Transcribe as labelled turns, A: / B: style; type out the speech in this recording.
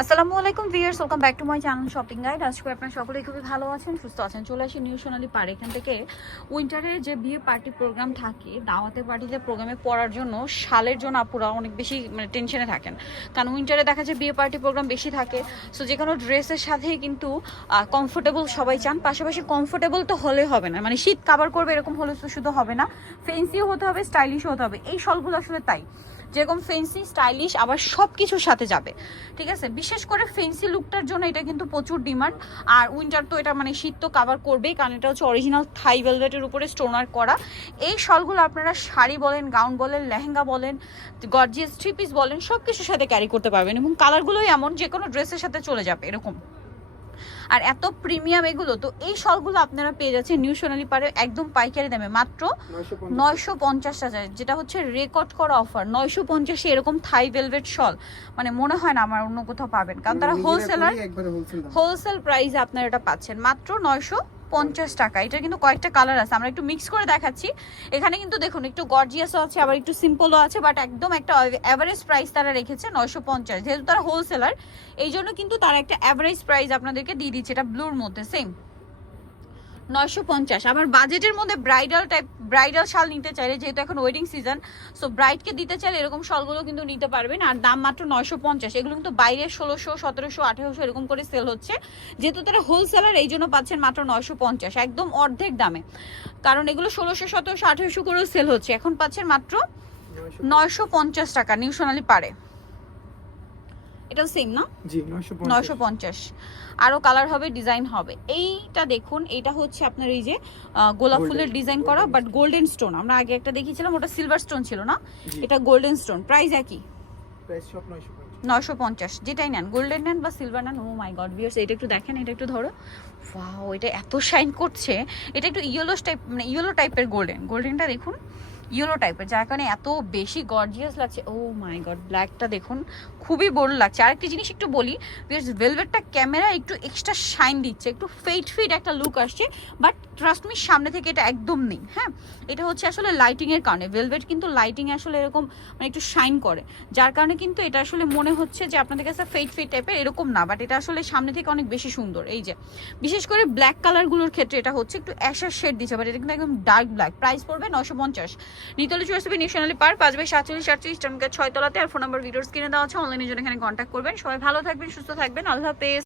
A: আসসালামু আলাইকুম viewers welcome back to my channel shopping guide আজকে আপনারা সকলেই খুবই ভালো আছেন, সুস্থ আছেন। চলে আসি নিউ সোনালি পার এখান থেকে উইন্টারে যে বিয়ে পার্টি প্রোগ্রাম থাকে, দাওয়াতে পার্টিতে প্রোগ্রামে পড়ার জন্য শালের জন্য আপুরা অনেক বেশি মানে টেনশনে থাকেন। কারণ উইন্টারে দেখা যায় বিয়ে পার্টি প্রোগ্রাম বেশি থাকে। সো যে কোনো ড্রেসের সাথেই কিন্তু কমফোর্টেবল সবাই চান। পাশাপাশি কমফোর্টেবল তো হলে হবে না। মানে শীত কাভার করবে এরকম হলে তো শুধু হবে না। ফেন্সিও হতে হবে স্টাইলিশও হতে হবে। এই শলগুলো আসলে তাই। যেরকম ফেন্সি স্টাইলিশ আবার সব কিছুর সাথে যাবে। ঠিক আছে? বিশেষ করে ফেন্সি লুকটার জন্য এটা কিন্তু প্রচুর ডিমান্ড আর উইন্টার তো এটা মানে শীত তো কাভার করবেই, কারণ এটা হচ্ছে অরিজিনাল থাই ভেলভেটের উপরে স্টোনার করা। এই শলগুলো আপনারা শাড়ি বলেন গাউন বলেন, লেহেঙ্গা বলেন গর্জিয়াস থ্রি পিস বলেন সব কিছুর সাথে ক্যারি করতে পারবেন এবং কালারগুলোই এমন যে কোনো ড্রেসের সাথে চলে যাবে, এরকম। আর এত প্রিমিয়াম এগুলো তো এই শলগুলো আপনারা পেয়ে যাচ্ছেন নিউ সোনালি পারে একদম পাইকারি দামে। মাত্র নয়শো পঞ্চাশ। হাজার। যেটা হচ্ছে রেকর্ড করা অফার নয়শো পঞ্চাশে এরকম থাই ভেলভেট শল। মানে মনে হয় না আমার অন্য কোথাও পাবেন কারণ তারা হোলসেলার হোলসেল প্রাইসে আপনারা এটা পাচ্ছেন। মাত্র নয়শো পঞ্চাশ টাকা। এটা কিন্তু কয়েকটা কালার আছে। আমরা একটু মিক্স করে দেখাচ্ছি। এখানে কিন্তু দেখুন, একটু গর্জিয়াসও আছে, আবার একটু সিম্পলও আছে বাট একদম একটা অ্যাভারেজ প্রাইস তারা রেখেছে নয়শো পঞ্চাশ। যেহেতু তারা হোলসেলার এই জন্য কিন্তু তারা একটা অ্যাভারেজ প্রাইস আপনাদেরকে দিয়ে দিচ্ছে। এটা ব্লুর মধ্যে সেম নয়শো পঞ্চাশ। আবার বাজেটের মধ্যে ব্রাইডাল টাইপ ব্রাইডাল শাল নিতে চাইলে যেহেতু এখন ওয়েডিং সিজন সো ব্রাইডকে দিতে চাইলে এরকম শালগুলো কিন্তু নিতে পারবেন। আর দাম মাত্র নয়শো পঞ্চাশ। এগুলো কিন্তু বাইরে ষোলোশো সতেরোশো আঠেরোশো এরকম করে সেল হচ্ছে। যেহেতু তারা হোলসেলার এই জন্য পাচ্ছেন মাত্র নয়শো পঞ্চাশ। একদম অর্ধেক দামে। কারণ এগুলো ষোলোশো সতেরোশো আঠেরোশো করেও সেল হচ্ছে। এখন পাচ্ছেন মাত্র নয়শো পঞ্চাশ। টাকা নিউ সোনালি পারে। এটাও সেম না?
B: জি 950
A: নয়শো পঞ্চাশ। আরও কালার হবে ডিজাইন হবে। এইটা দেখুন এটা হচ্ছে আপনার এই যে গোলাপ ফুলের ডিজাইন করা বাট গোল্ডেন স্টোন আমরা আগে একটা দেখিয়েছিলাম ওটা সিলভার স্টোন ছিল না? এটা গোল্ডেন স্টোন প্রাইস একই?
B: প্রাইস সব 950
A: পঞ্চাশ। যেটাই নেন গোল্ডেন নেন বা সিলভার নেন ও মাই গড ভিয়ার্স এটা একটু দেখেন এটা একটু ধরো। ওয়াও এটা এত শাইন করছে। এটা একটু ইয়েলো টাইপ মানে ইয়েলো টাইপের গোল্ডেন গোল্ডেনটা দেখুন ইয়েলো টাইপের যার কারণে এত বেশি গর্জিয়াস লাগছে। ও মাই গড ব্ল্যাকটা দেখুন, খুবই বোল্ড লাগছে। আরেকটি জিনিস একটু বলি বিকজ ভেলভেটটা ক্যামেরা একটু এক্সট্রা শাইন দিচ্ছে, একটু ফেট ফিট একটা লুক আসছে বাট ট্রাস্ট মি সামনে থেকে এটা একদম নেই হ্যাঁ? এটা হচ্ছে আসলে লাইটিং এর কারণে। ভেলভেট কিন্তু লাইটিং আসলে এরকম মানে একটু শাইন করে। যার কারণে কিন্তু এটা আসলে মনে হচ্ছে যে আপনাদের কাছে ফেট ফেট টাইপের এরকম না বাট এটা আসলে সামনে থেকে অনেক বেশি সুন্দর। এই যে, বিশেষ করে ব্ল্যাক কালারগুলোর ক্ষেত্রে এটা হচ্ছে একটু অ্যাশার শেড দিচ্ছে বাট এটা কিন্তু একদম ডার্ক ব্ল্যাক প্রাইস পড়বে নশো পঞ্চাশ। নিতলে চলে আসবে ন্যাশনালি পার পাঁচ বাই সাতচল্লিশ আটচল্লিশ টনকে ছয় তলাতে আর ফোন নাম্বার ভিডিওস কিনে দেওয়া আছে অনলাইনের জন্য এখানে কন্ট্যাক্ট করবেন। সবাই ভালো থাকবেন, সুস্থ থাকবেন। আল্লাহ হাফেজ।